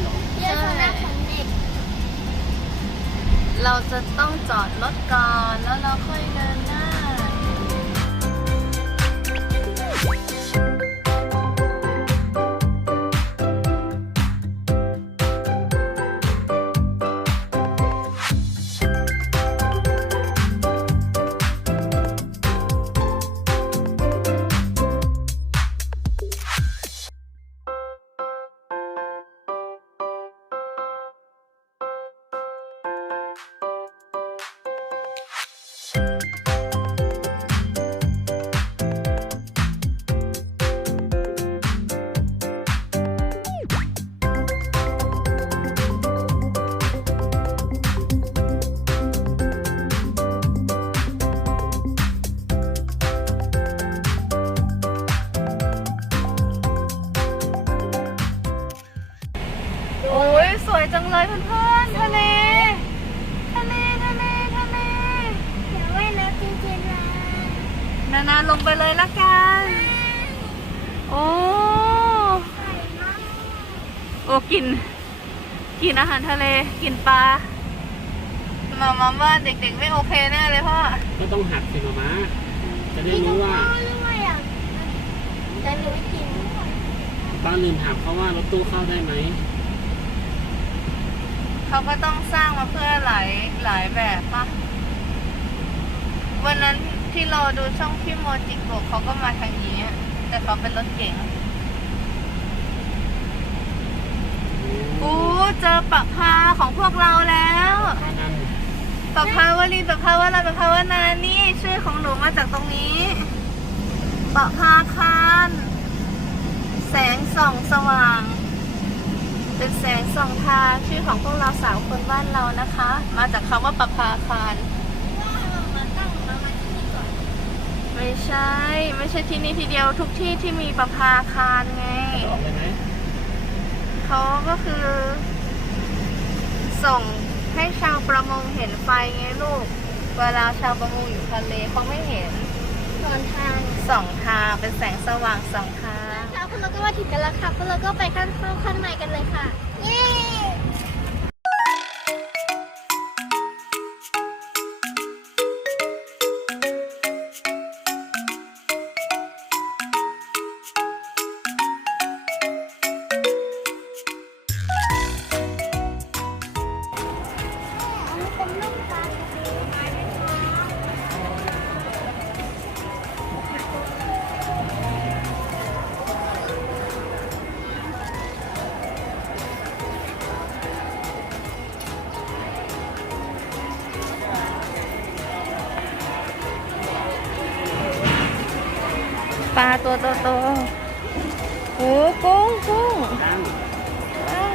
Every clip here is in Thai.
เหรอเยอะนะของเด็ก เราจะต้องจอดรถก่อนแล้วเราค่อยเดินหน้า จังเลยเพื่อนๆทะเลทะเลทะเลทะเลเดี๋ยวว่ายน้ำจริงๆนะนานาลงไปเลยละกัน โอ้โอ้กิน กินอาหารทะเลกินปลามามาว่าเด็กๆไม่โอเคแน่เลยพ่อก็ต้องหัดสิมามาจะได้พี่ก็รู้พ่ว่าอด้วยอะแต่หนูไม่กินด้วยป้าลืมถามเขาว่ารถตู้เข้าได้ไหม เขาก็ต้องสร้างมาเพื่อหลายหลายแบบปะวันนั้นที่เราดูช่องพี่โมจิโกะเขาก็มาทางนี้อะแต่เขาเป็นรถเก๋งอู้เจอปะพาของพวกเราแล้วนั่นปะพาวลีปะพาวลาปะพาวนานี่ชื่อของหนูมาจากตรงนี้ปะพาคารแสงส่องสว่าง เป็นแสงส่องทางชื่อของพวกเราสาวคนบ้านเรานะคะ มาจากคำว่าปะพาคารว่าเรามาตั้งมามาที่นี่ก่อนไม่ใช่ ไม่ใช่ที่นี่ทีเดียวทุกที่ที่มีประภาคารไงจะออกได้ไหมเขาก็คือ ส่งให้ชาวประมงเห็นไฟไงลูก เวลาชาวประมงอยู่ทะเลเขาไม่เห็นนอนทางส่องทางเป็นแสงสว่างส่องทาง แล้วก็มาถึงกันแล้วค่ะพวกเราก็ไปข้างเข้าข้างในกันเลยค่ะ เย้ ตัวโตโอ้กุ้งกุ้งกุ้ง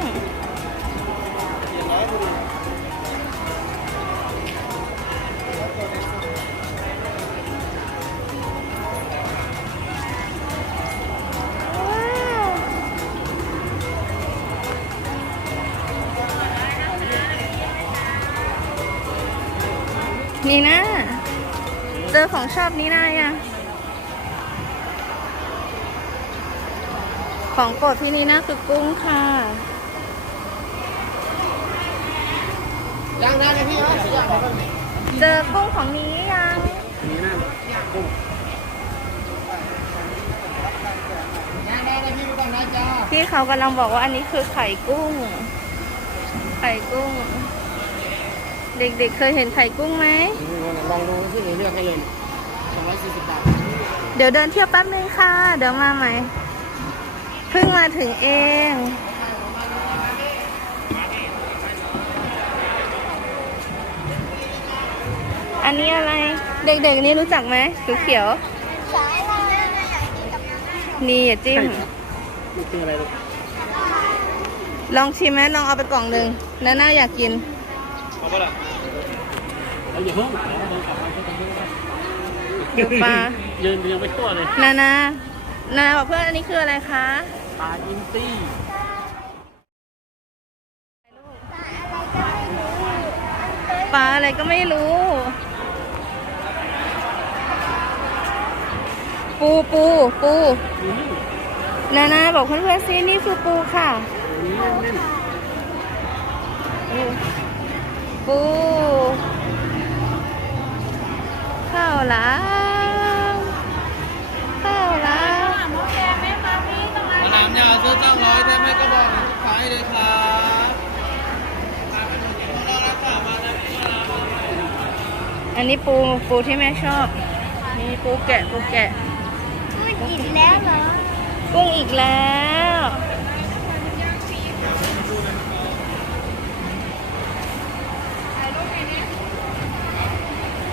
นี่นะ เจอของชอบนี่นายัง ของโปรดที่นี่นะคือกุ้งค่ะย่างได้ไหมพี่ครับย่างได้ไหมเจอกุ้งของนี้ยังนี่นะกุ้งย่างได้เลยพี่ไม่ต้องนะจ้าพี่เขากำลังบอกว่าอันนี้คือไข่กุ้ง ไข่กุ้ง เด็กๆเคยเห็นไข่กุ้งไหมลองดูที่หนูเลือกให้เลยสองร้อยสี่สิบบาท เดี๋ยวเดินเที่ยวแป๊บนึงค่ะ เดี๋ยวมาใหม่ เพิ่งมาถึงเอง อันนี้อะไร เด็กๆนี่รู้จักไหมเขียวสายอะไรนะอยากกินกับน้ำๆนี่อย่าจิ้มนี่คืออะไรลูกลองชิมไหมลองเอาไปกล่องหนึ่งแล้วน่าอยากกิน เอาปะล่ะเราอย่าเพิ่งเราเดินกลับมาที่ตรงนี้ก็ได้ดูปลายืนยังไปทั่วเลย นานานานาบอกเพื่อนอันนี้คืออะไรคะ ปลาอินซี่สายอะไรก็ไม่รู้ปลาอะไรก็ไม่รู้ ปูปูปูนี่นี่นานาบอกเพื่อนๆซินี่คือปูค่ะนี่เล่นปูปูปู ข้าวหลามข้าวหลาม มะนาวเนี่ยซื้อจ้าง ร้อยได้ไหมก็บอกขายเลยครับอันนี้ปูปูที่แม่ชอบนี่ปูแกะปูแกะมันอิ่มแล้วเหรอ กุ้งอีกแล้ว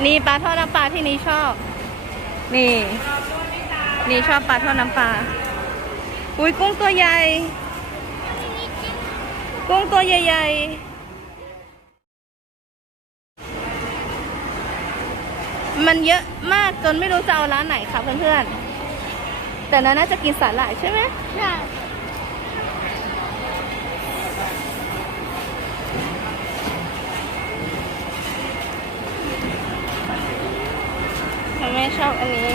นี่ปลาทอดน้ำปลาที่นี่ชอบ นี่ นี่ชอบปลาทอดน้ำปลา อุ้ยกุ้งตัวใหญ่ กุ้งตัวใหญ่ๆ มันเยอะมากจนไม่รู้จะเอาร้านไหนค่ะเพื่อนๆ แต่นาน่าจะกินสาหร่ายใช่ไหมใช่ทำไมชอบอันนี้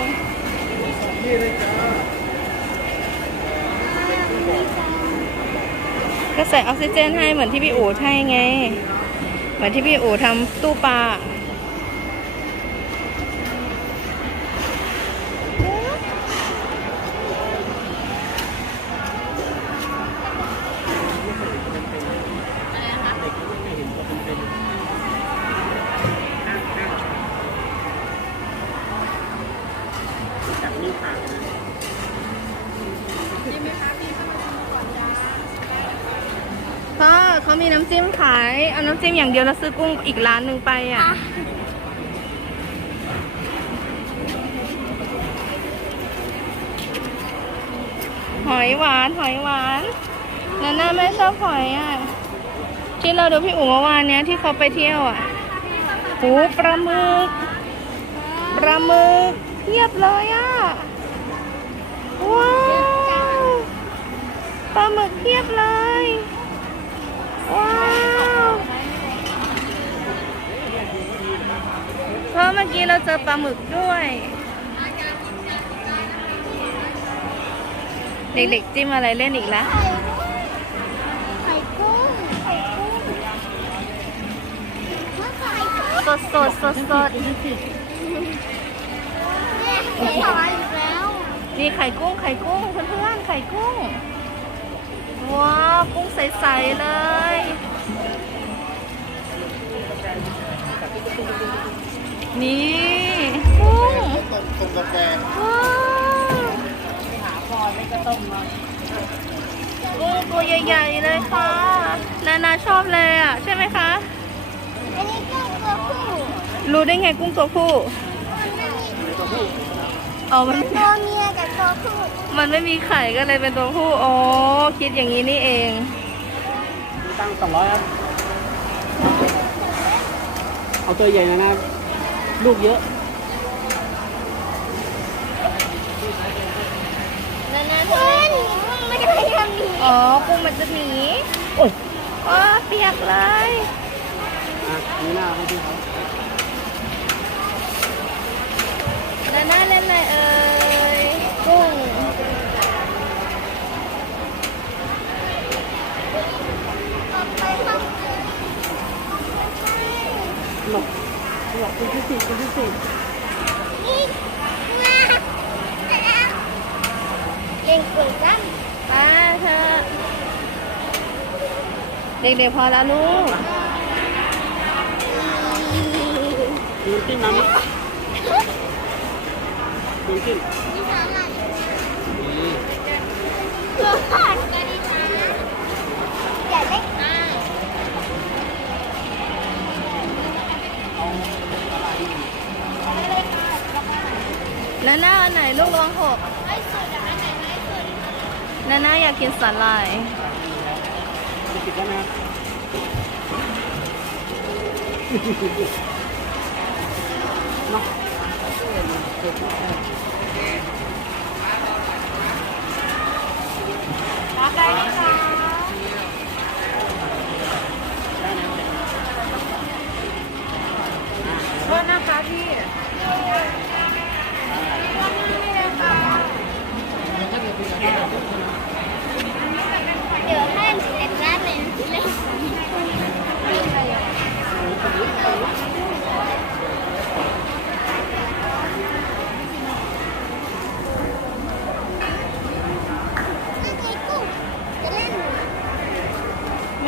ก็ใส่ออกซิเจนให้เหมือนที่พี่อู๋ให้ไง เหมือนที่พี่อู๋ทำตู้ปลา ขายเอาน้ำจิ้มอย่างเดียวแล้วซื้อกุ้งอีกร้านหนึ่งไปอะ หอยหวานหอยหวานนาน่าไม่ชอบหอยอะ ที่เราดูพี่อู๋เมื่อวานเนี้ยที่เขาไปเที่ยวอะหูปลาหมึกปลาหมึกเทียบเลยอะ ว้าวปลาหมึกเทียบเลย ว้าว เพราะเมื่อกี้เราเจอปลาหมึกด้วย เด็กๆจิ้มอะไรเล่นอีกแล้วไข่กุ้งไข่กุ้งไข่กุ้งสดสดสดสดนี่ยไข่หวานอีกแล้วนี่ไข่กุ้งไข่กุ้งเพื่อนๆไข่กุ้ง ว้าว กุ้งใส ๆ เลย นี่กุ้งต้มต้มกาแฟว้าวกุ้งตัวใหญ่ๆเลยค่ะ นานาชอบเลยอะ ใช่ไหมคะ อันนี้กุ้งตัวผู้รู้ได้ไงกุ้งตัวผู้เอามันตัวเมียกับตัวผู้ มันไม่มีไข่ก็เลยเป็นตัวผู้ อ๋อ คิดอย่างนี้นี่เองมีตังสองร้อยครับ เอาตัวใหญ่นะนะ ลูกเยอะนานาเพื่อนกุ้งไม่ได้ทำนี้อ๋อกุ้งมันจะหนีโอ้ยว้าเปียกเลยอะนี่หน้าให้พี่เขานาน่าเล่นอะไรเอ่ยกุ้งออกไปข้างหลบ หลบคุณที่สี่คุณที่สี่นี่มาเล่นกุ้งกันป้าเธอเด็กๆพอแล้วลูกดูจิ้มน้ำมั้ยดูจิ้มนี่สาหร่ายนี่ตัวขาดกันดีนะอย่าเล็กมาก นาน่าอันไหนลูกลองหกไอ้สุดอะอันไหนไอ้สุดนาน่าอยากกินสาหร่ายจะปิดแล้วนะเนาะรับได้ไหมคะ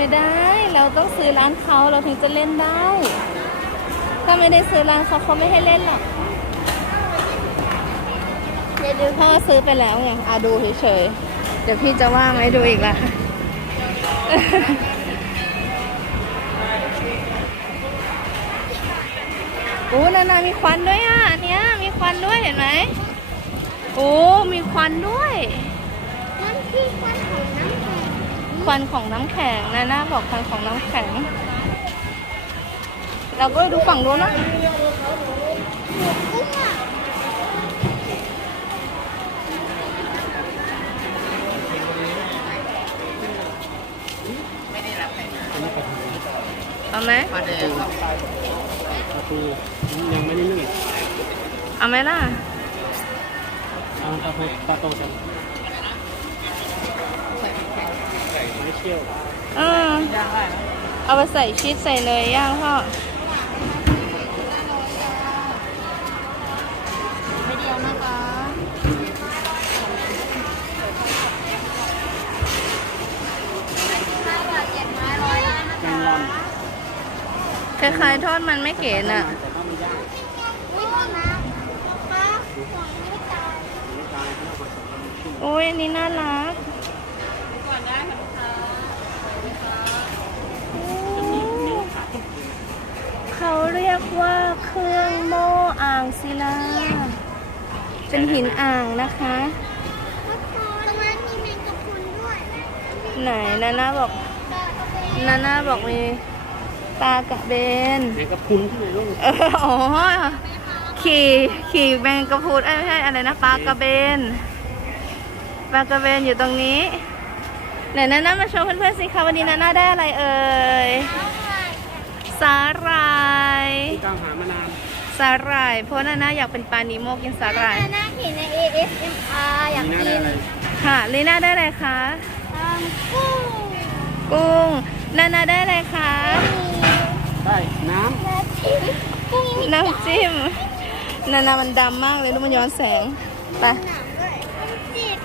ไม่ได้ เราต้องซื้อร้านเขาเราถึงจะเล่นได้ ถ้าไม่ได้ซื้อร้านเขาเขาไม่ให้เล่นหรอกเดี๋ยวดูพ่อซื้อไปแล้วไงอะดูเฉยๆ เดี๋ยวพี่จะว่างให้ดูอีกละโอ้นานามีควันด้วยอะอันเนี้ยมีควันด้วยเห็นไหมโอ้มีควันด้วยนั่นที่ควันของน้ำแข็ง ควันของน้ำแข็งนาน่าบอกควันของน้ำแข็ง เราก็ดูฝั่งนู้นนะเอาไหมประตูยังไม่ได้นึ่งเอาไหมล่ะ เอาเอาไปปลาโตจัง ไม่เชี่ยวเออเอาไปใส่ชีสใส่เนยย่างพ่อไม่เดียวนะคะห้าบาทเจ็ดไม้ร้อยล้านนะแกคะงลอนคล้ายๆทอดมันไม่เก๋น่ะ แต่ว่ามันยากอุ้ยนะป้าห่วงไม่ตายไม่ตายเพราะว่ามันขึ้น โอ้ยอันนี้น่ารัก จะมีนิ้วขาด เขาเรียกว่าเครื่องโม่อ่าง ศิลา เป็นหินอ่างนะคะ ตรงนั้นมีแมงกะพรุนด้วยไหนนาน่าบอกนาน่าบอกมีปลากระเบนแมงกะพรุนที่ไหนลูกเอออ๋อขี่ขี่แมงกะพรุนเอ้ยไม่ใช่อะไรนะปลากระเบนปลากระเบนอยู่ตรงนี้ไหนนาน่ามาโชว์เพื่อนๆสิคะวันนี้นาน่าได้อะไรเอ่ยสาหร่ายที่ตามหามานาน สาหร่าย เพราะนาน่าอยากเป็นปลานิโมกินสาหร่าย น่าเห็นใน ASMR อยากมีหน้ากิได้นอะไรค่ะลีน่าได้อะไรคะตามกุ้งกุ้งนาน่าได้อะไรคะได้น้ำนาทีกุ้งมีน้ำจิ้มนานามันดำมากเลยแล้วมันย้อนแสง ไปหนังด้วยจิต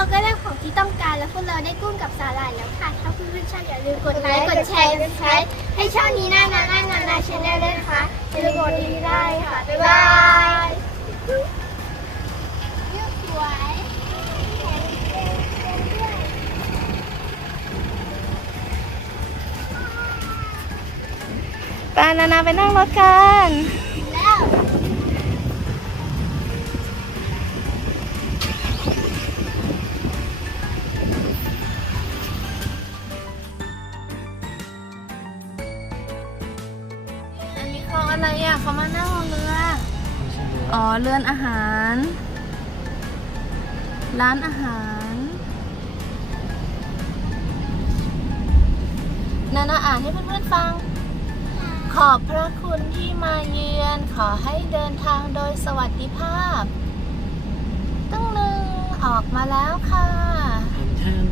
เราก็ได้ของที่ต้องการ แล้วพวกเราได้กุ้งกับสาหร่ายแล้วค่ะ ถ้าเพื่อนๆชอบอย่าลืมกดไลค์ กดแชร์ กดไลค์ให้ช่องนี้น่านาน่านานาชาแนลด้วยนะคะอย่าลืมกดดีได้ค่ะ บ๊ายบายสวยไปนานาไปนั่งรถกัน อะไรอะเขามานั่งเรือ อ๋อ เรือนอาหาร ร้านอาหาร นานาอ่านให้เพื่อนๆฟัง ขอบพระคุณที่มาเยือน ขอให้เดินทางโดยสวัสดิภาพตั้งหนึ่งออกมาแล้วค่ะแทน